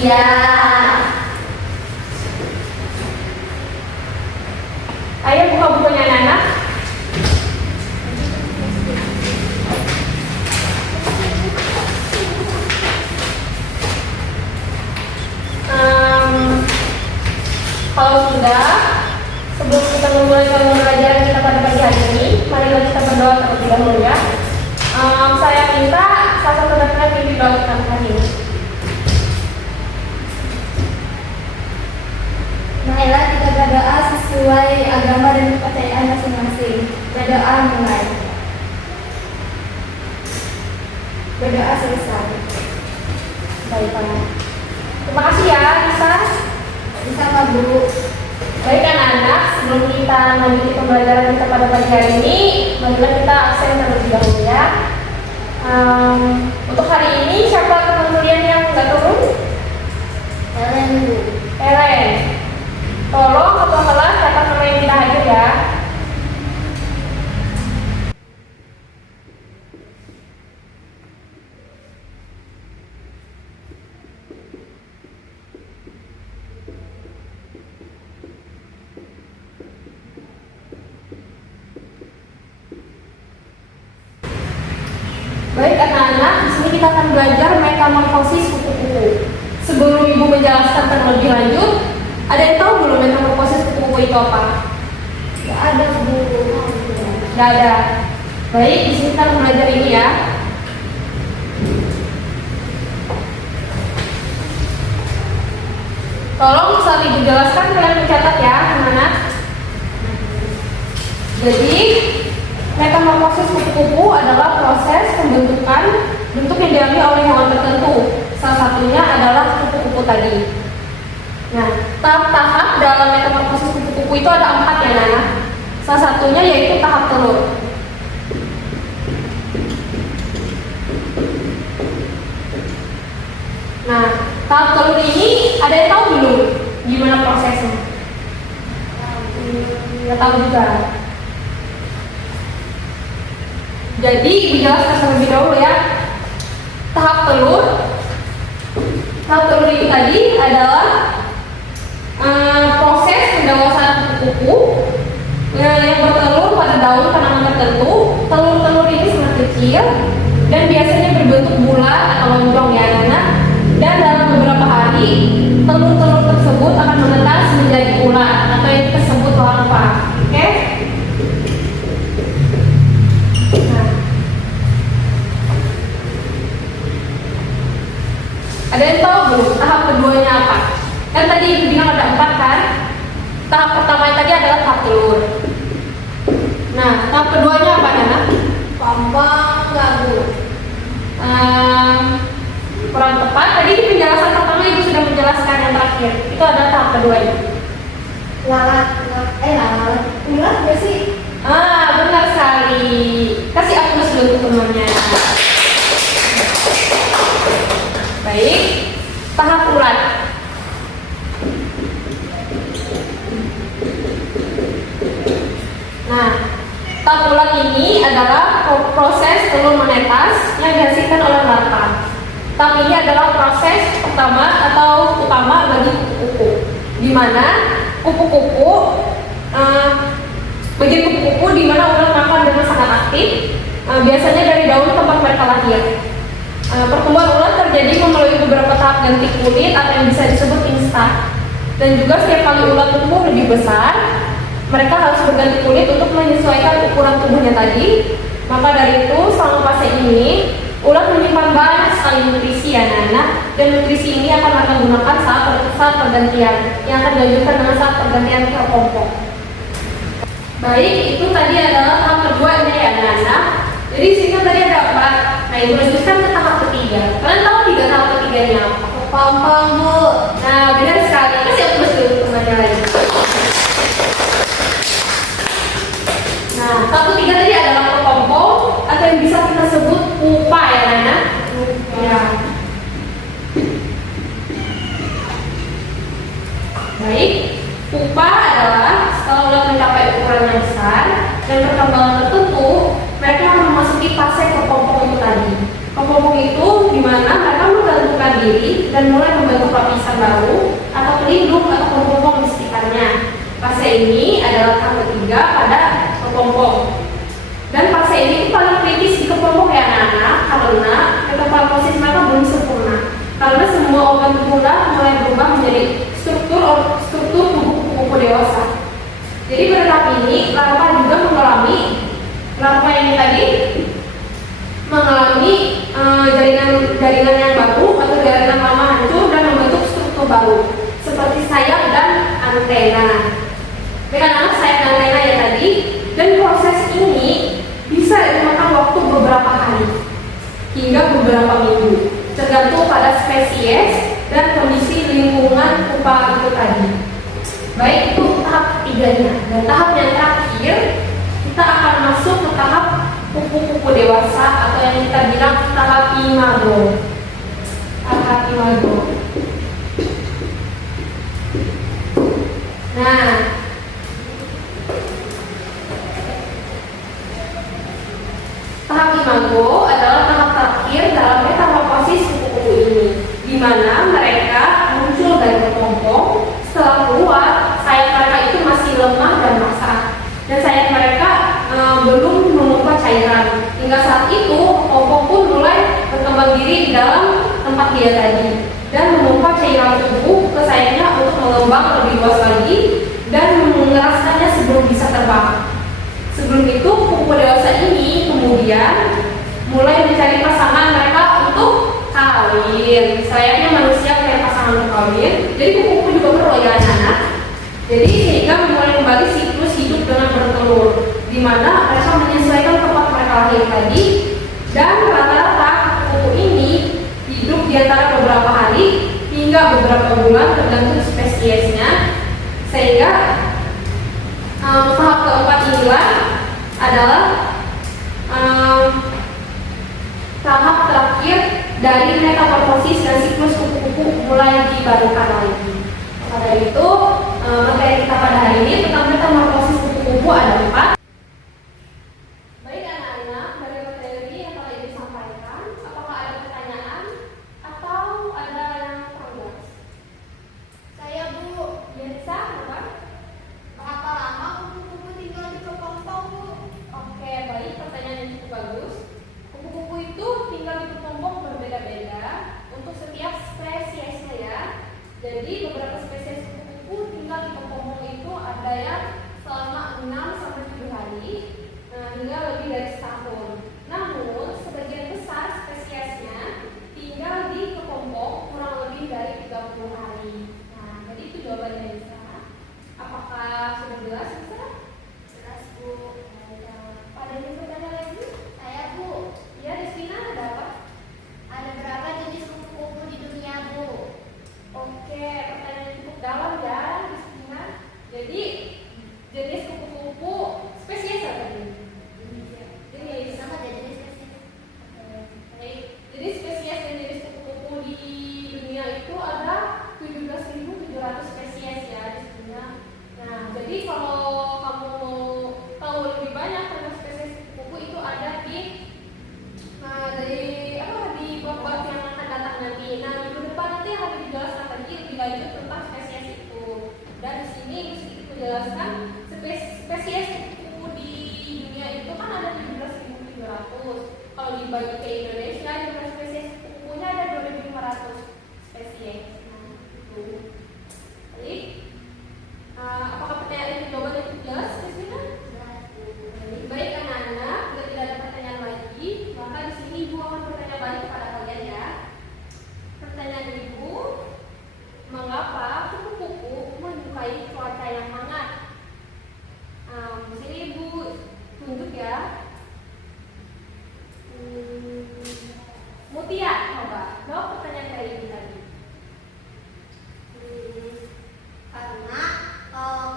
Siap. Ayo buka bukunya anak-anak. Kalau sudah, sebelum kita memulai pembelajaran kita pada pagi hari ini, marilah kita berdoa terlebih dahulu ya. Saya minta salah satu rekan yang didoakan hari ini. Marilah kita berdoa sesuai agama dan kepercayaan masing-masing. Berdoa mulai. Berdoa selesai. Baiklah. Terima kasih ya, Nisa. Sama Bu. Baik anak-anak, sebelum kita lanjuti pembelajaran kita pada pagi hari ini, marilah kita absen terlebih dahulu ya. Untuk hari ini, siapa teman kalian yang nggak turun? Ellen Bu. Ellen. Tolong ketua kelas catat nama yang tidak hadir ya. Baik anak-anak, di sini kita akan belajar metamorfosis kupu-kupu. Sebelum Ibu menjelaskan terlebih lanjut, ada yang tahu belum metamorfosis kupu-kupu itu apa? Gak ada Bu. Nggak ada. Baik, di sini kita akan belajar ini ya. Tolong saat Ibu jelaskan kalian mencatat ya, anak-anak. Jadi, metamorfosis kupu-kupu adalah proses pembentukan bentuk yang diambil oleh hewan tertentu. Salah satunya adalah kupu-kupu tadi. Nah, tahap-tahap dalam metamorfosis kupu-kupu itu ada 4 ya, Nana. Salah satunya yaitu tahap telur. Nah, tahap telur ini ada yang tahu belum gimana prosesnya? Nggak tahu juga. Jadi, dijelaskan terlebih dahulu ya. Tahap telur ini tadi adalah proses pendewasaan kupu-kupu yang bertelur pada daun tanaman tertentu. Telur-telur ini sangat kecil dan biasanya berbentuk bulat atau lonjong ya anak-anak. Dan dalam beberapa hari, telur-telur tersebut akan menetas menjadi ulat atau yang kita sebut larva. Oke? Ada yang tahu belum tahap keduanya apa? Kan tadi Ibu bilang ada 4 kan? Tahap pertama tadi adalah tahap telur. Nah, tahap keduanya apa Nana? Pampang nggak Bu? Kurang tepat. Tadi di penjelasan pertama Ibu sudah menjelaskan yang terakhir. Itu adalah tahap keduanya. Lalat. Ulat nggak sih? Benar sekali. Kasih aplaus dulu temannya. Baik, tahap ulat. Nah, tahap ulat ini adalah proses telur menetas yang dihasilkan oleh larva. Tahap ini adalah proses pertama atau utama bagi kupu-kupu, di mana kupu-kupu bagian kupu-kupu di mana ulat makan dengan sangat aktif, biasanya dari daun tempat mereka lahir. Pertumbuhan ulat terjadi melalui beberapa tahap ganti kulit atau yang bisa disebut instan. Dan juga setiap kali ulat tumbuh lebih besar, mereka harus berganti kulit untuk menyesuaikan ukuran tubuhnya tadi. Maka dari itu, selama fase ini, ulat menyimpan banyak sekali nutrisi ya Nana. Dan nutrisi ini akan mereka gunakan saat pergantian, yang akan dilanjutkan dengan saat pergantian ke kelompok. Baik, itu tadi adalah tahap kedua ya Nana. Jadi sini tadi ada 4. Nah, Ibu lanjutkan ke tahap ketiga. Kalian tahu 3 tahap ketiganya apa? Pampang Bu. Nah, benar sekali. Kasih aplaus dulu temannya lagi. Nah, tahap ketiga tadi adalah kelompok atau yang bisa kita sebut pupa ya Nana. Ya. Baik, pupa adalah setelah ulat mencapai ukuran yang besar dan perkembangan tertentu, mereka akan memasuki fase kepompong itu tadi. Kepompong itu di mana mereka menggantungkan berdiri dan mulai membentuk lapisan baru atau pelindung atau pempompong di sekitarnya. Fase ini adalah tahap ketiga pada kepompong. Dan fase ini paling kritis di kepompong ya anak-anak, karena metamorfosis mereka belum sempurna. Karena semua organ tubuh mulai berubah menjadi struktur kupu-kupu dewasa. Jadi pada tahap ini larva juga mengalami jaringan yang baru atau jaringan lama hancur dan membentuk struktur baru seperti sayap dan antena. Anak sayap dan antena ya tadi, dan proses ini bisa memakan waktu beberapa hari hingga beberapa minggu, tergantung pada spesies dan kondisi lingkungan pupa itu tadi. Baik, itu tahap ketiganya. Dan tahap yang terakhir kita akan masuk ke tahap kupu-kupu dewasa atau yang kita bilang tahap imago. Tahap imago. Nah, tahap imago adalah tahap terakhir dalam metamorfosis kupu-kupu ini, di mana mereka muncul dari kepompong. Setelah keluar, sayap mereka itu masih lemah dan basah, dan sayap mereka belum memompa cairan. Hingga saat itu, kepompong pun mulai berkembang diri di dalam tempat dia tadi dan memompa cairan tubuh ke sayapnya untuk mengembang lebih luas lagi dan mengeraskannya sebelum bisa terbang. Sebelum itu, kupu dewasa ini kemudian mulai mencari pasangan mereka untuk kawin. Sayapnya manusia mencari pasangan untuk kawin. Jadi kupu-kupu juga perlu ya anak-anak. Jadi sehingga mulai kembali siklus hidup dengan bertelur, di mana mereka menyesuaikan tempat mereka lahir tadi, dan rata-rata kupu ini hidup di antara beberapa hari hingga beberapa bulan tergantung spesiesnya. Sehingga tahap keempat inilah adalah tahap terakhir dari metamorfosis dan siklus kupu-kupu mulai dibarukan lagi. Maka dari itu, materi kita pada hari ini tentang metamorfosis kupu-kupu ada 4. Baik anak-anak, dari materi yang telah Ibu sampaikan, apakah ada pertanyaan atau ada yang kurang jelas? Saya Bu, Biasa, apa? berapa lama kupu-kupu tinggal di kepompong Bu? Oke, baik, pertanyaan yang cukup bagus. Kupu-kupu itu tinggal di kepompong berbeda-beda untuk setiap spesiesnya ya. Jadi beberapa spesies kupu-kupu tinggal di kepompong itu ada yang selama 6-7 hari, hingga lebih dari setahun. Namun sebagian besar spesiesnya tinggal di kepompong kurang lebih dari 30 hari. Nah, jadi itu jawabannya Bisa. Apakah sudah jelas Bisa? Jelas Bu. Pada yang bertanya lagi? Saya Bu, Ya, di sini ada apa? ada berapa jenis kupu-kupu di dunia Bu? Oke, pertanyaan yang cukup dalam ya, Christina. Jadi, jenis kupu-kupu spesies apa ini? Jenis. Sama ada jenis spesies. Baik. Jadi spesies dan jenis kupu-kupu di dunia itu ada 17.700 spesies ya di dunia. Nah, jadi kalau kamu mau tahu lebih banyak tentang spesies kupu-kupu itu ada di di bab-bab yang akan datang nanti. Nah, minggu depan nanti akan dijelaskan lagi lebih lanjut tentang spesies itu. Dan di sini sedikit menjelaskan spesies kupu di dunia itu kan ada 17.700. Kalau dibagi ke Indonesia, jumlah spesies kupunya ada 2.500 spesies. Nah, itu. Jadi, apakah pertanyaan itu jawabannya cukup jelas, Christina? Baik anak-anak, jika tidak ada pertanyaan lagi, maka di sini Ibu akan bertanya balik kepada kalian ya. Pertanyaan Ibu, mengapa kupu-kupu menyukai cuaca yang hangat? Di sini Ibu tunjuk ya. Mutia, coba jawab pertanyaan dari Ibu tadi. Karena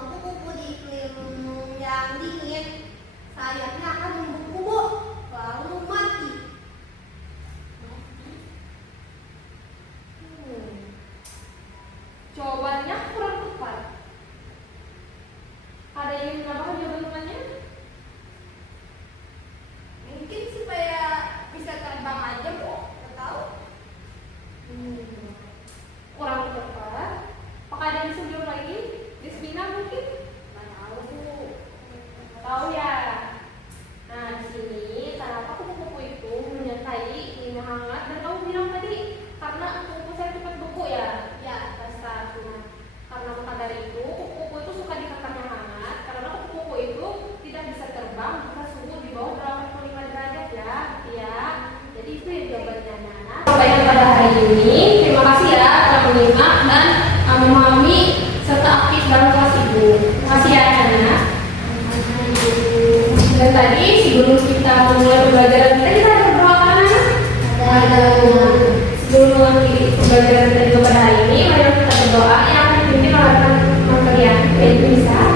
kupu-kupu di iklim yang dingin, sayapnya akan membeku Bu, lalu mati. Jawabannya kurang tepat. Ada yang menambahkan jawaban temannya? Mungkin supaya bisa terbang aja Bu, nggak tahu. ini. Terima kasih ya telah menyimak dan memahami serta aktif dalam kelas Ibu. Terima kasih ya Hana. Dan tadi sebelum kita memulai pembelajaran kita ada berdoa kan? Ada. Sebelum mengakhiri pembelajaran kita kepada hari ini, mari kita berdoa yang akan dipimpin oleh teman-teman kalian. Baik, bisa.